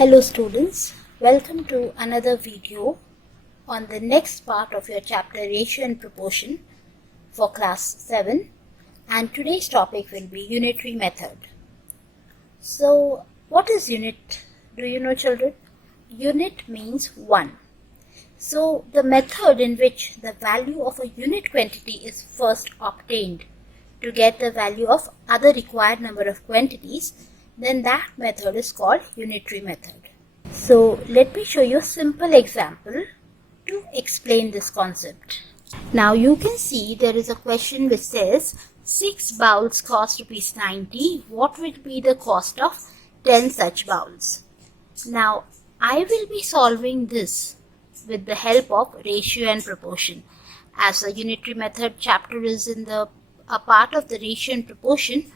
Hello students, welcome to another video on the next part of your chapter Ratio and Proportion for class 7, and today's topic will be unitary method. So what is unit? Do you know, children? Unit means 1. So the method in which the value of a unit quantity is first obtained to get the value of other required number of quantities, then that method is called unitary method. So let me show you a simple example to explain this concept. Now you can see there is a question which says 6 bowls cost ₹90. What will be the cost of 10 such bowls? Now I will be solving this with the help of ratio and proportion. As the unitary method chapter is in a part of the ratio and proportion,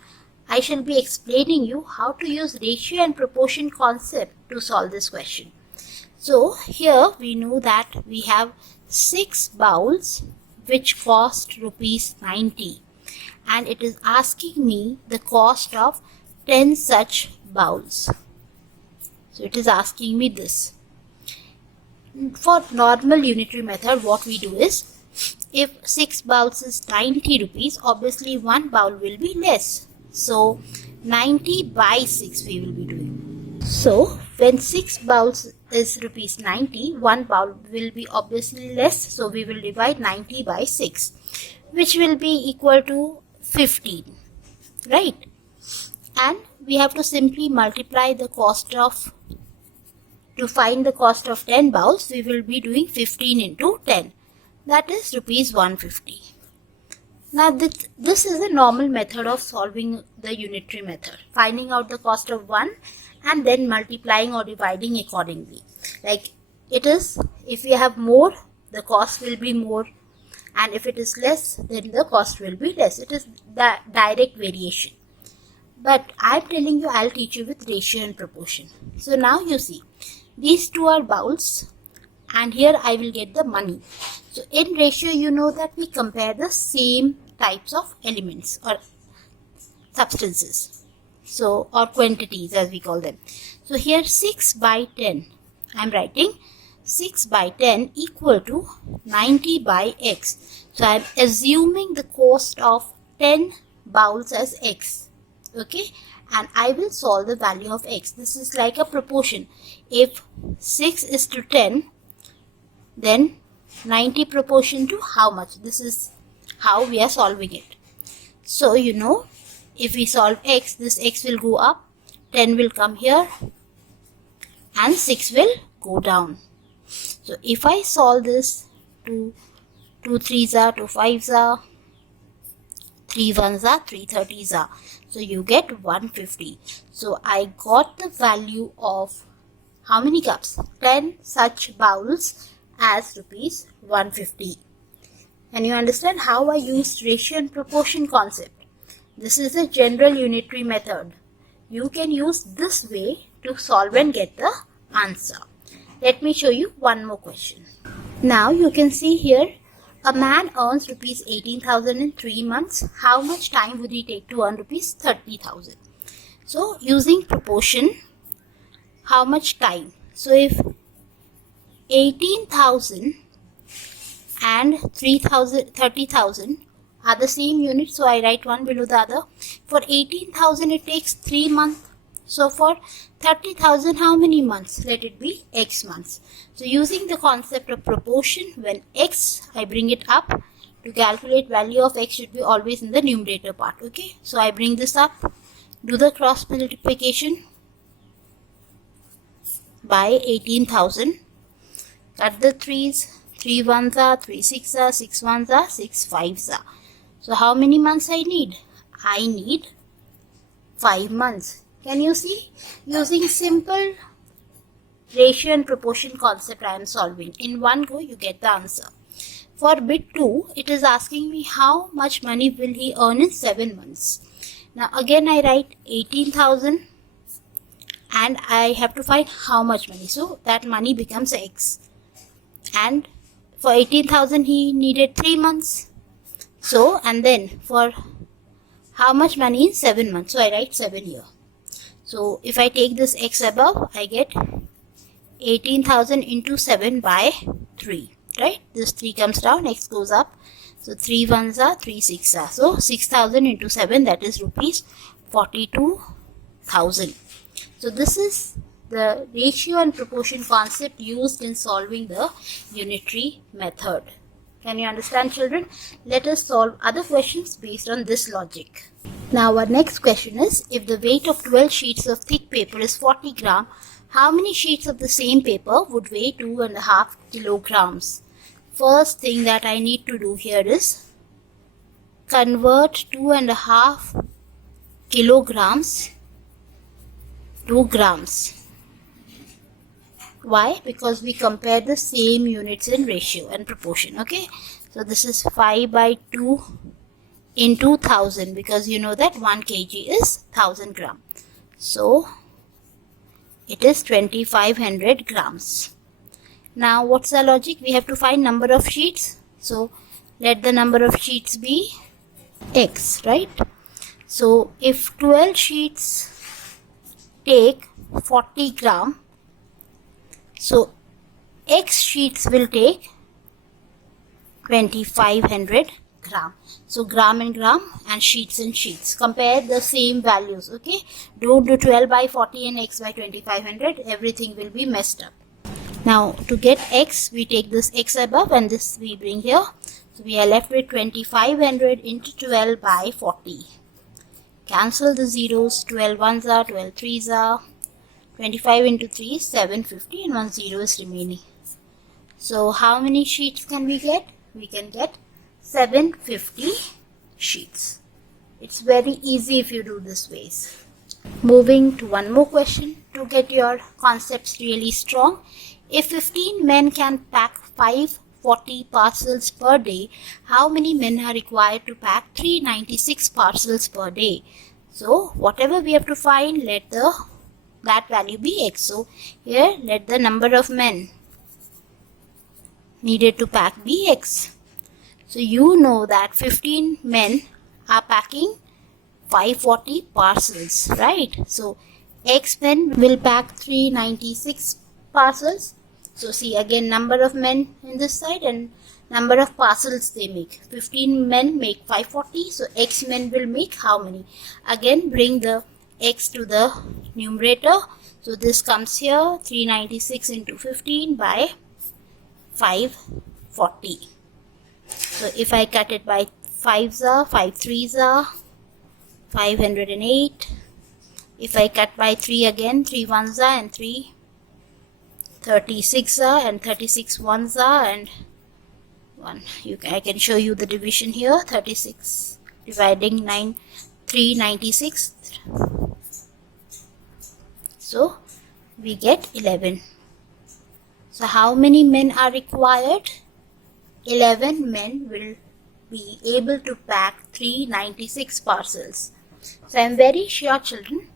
I shall be explaining you how to use ratio and proportion concept to solve this question. So here we know that we have 6 bowls which cost ₹90, and it is asking me the cost of 10 such bowls. So it is asking me this. For normal unitary method, what we do is, if 6 bowls is 90 rupees, obviously one bowl will be less. So 90 by 6 we will be doing. So when 6 bowls is ₹90, one bowl will be obviously less. So we will divide 90 by 6, which will be equal to 15, right? And we have to simply multiply the cost of, to find the cost of 10 bowls, we will be doing 15 into 10. That is ₹150. Now this is a normal method of solving the unitary method, finding out the cost of one and then multiplying or dividing accordingly. Like it is, if we have more, the cost will be more, and if it is less, then the cost will be less. It is the direct variation. But I am telling you, I'll teach you with ratio and proportion. So now you see, these two are bowls, and here I will get the money. So in ratio, you know that we compare the same types of elements or substances, so or quantities as we call them. So here 6 by 10, I am writing 6 by 10 equal to 90 by x. So I am assuming the cost of 10 bowls as x, okay, and I will solve the value of x. This is like a proportion. If 6 is to 10, then 90 proportion to how much? This is how we are solving it. So you know, if we solve x, this x will go up, 10 will come here, and 6 will go down. So if I solve this, 2 3s are, 2 5s are, 3 1s are, 3 30s are. So you get 150. So I got the value of how many cups? 10 such bowls as ₹150. Can you understand how I used ratio and proportion concept? This is a general unitary method. You can use this way to solve and get the answer. Let me show you one more question. Now you can see here, a man earns ₹18,000 in 3 months. How much time would he take to earn ₹30,000? So using proportion, how much time? So if 18,000 and 30,000 are the same unit, so I write one below the other. For 18,000 it takes 3 months. So for 30,000, how many months? Let it be x months. So using the concept of proportion, when x, I bring it up. To calculate value of x should be always in the numerator part, okay? So I bring this up, do the cross multiplication by 18,000. Cut the 3's, 3 1s are, 3 6s are, 6 1s are, 6 5s are. So how many months I need? I need 5 months. Can you see? Using simple ratio and proportion concept I am solving. In one go you get the answer. For bit 2, it is asking me how much money will he earn in 7 months. Now again I write 18,000 and I have to find how much money. So that money becomes x. And for 18,000 he needed 3 months. So, and then for how much money in 7 months? So I write 7 here. So if I take this x above, I get 18,000 into 7 by 3, right? This 3 comes down, x goes up. So 3 ones are 3 6 are. So 6,000 into 7, that is rupees 42,000. So this is the ratio and proportion concept used in solving the unitary method. Can you understand, children? Let us solve other questions based on this logic. Now our next question is, if the weight of 12 sheets of thick paper is 40 gram, how many sheets of the same paper would weigh 2.5 kilograms? First thing that I need to do here is convert 2.5 kilograms to grams. Why? Because we compare the same units in ratio and proportion. Okay, so this is 5 by 2 into 1000, because you know that 1 kg is 1000 gram. So it is 2500 grams. Now what's the logic? We have to find number of sheets. So let the number of sheets be x, right? So if 12 sheets take 40 gram, so x sheets will take 2500 gram. So gram and gram and sheets and sheets. Compare the same values, okay? Don't do 12 by 40 and x by 2500. Everything will be messed up. Now to get x, we take this x above and this we bring here. So we are left with 2500 into 12 by 40. Cancel the zeros. 12 ones are, 12 threes are. 25 into 3 is 750 and 1 0 is remaining. So how many sheets can we get? We can get 750 sheets. It's very easy if you do this ways. Moving to one more question to get your concepts really strong. If 15 men can pack 540 parcels per day, how many men are required to pack 396 parcels per day? So whatever we have to find, let that value be x. So here let the number of men needed to pack be x. So you know that 15 men are packing 540 parcels, right? So x men will pack 396 parcels. So see again, number of men in this side and number of parcels they make. 15 men make 540. So x men will make how many? Again bring the x to the numerator. So this comes here, 396 into 15 by 540. So if I cut it by 5s are, 5 3s are 508. If I cut by 3 again, 3 1s are and 3 36 are and 36 1s are and 1. I can show you the division here. 36 dividing 9, 396. So we get 11. So how many men are required? 11 men will be able to pack 396 parcels. So I am very sure, children,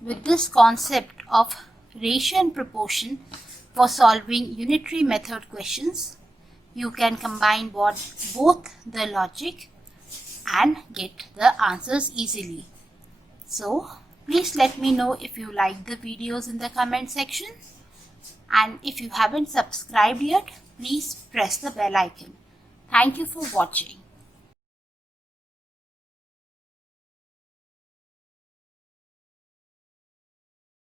with this concept of ratio and proportion for solving unitary method questions, you can combine both the logic and get the answers easily. So please let me know if you like the videos in the comment section, and if you haven't subscribed yet, please press the bell icon. Thank you for watching.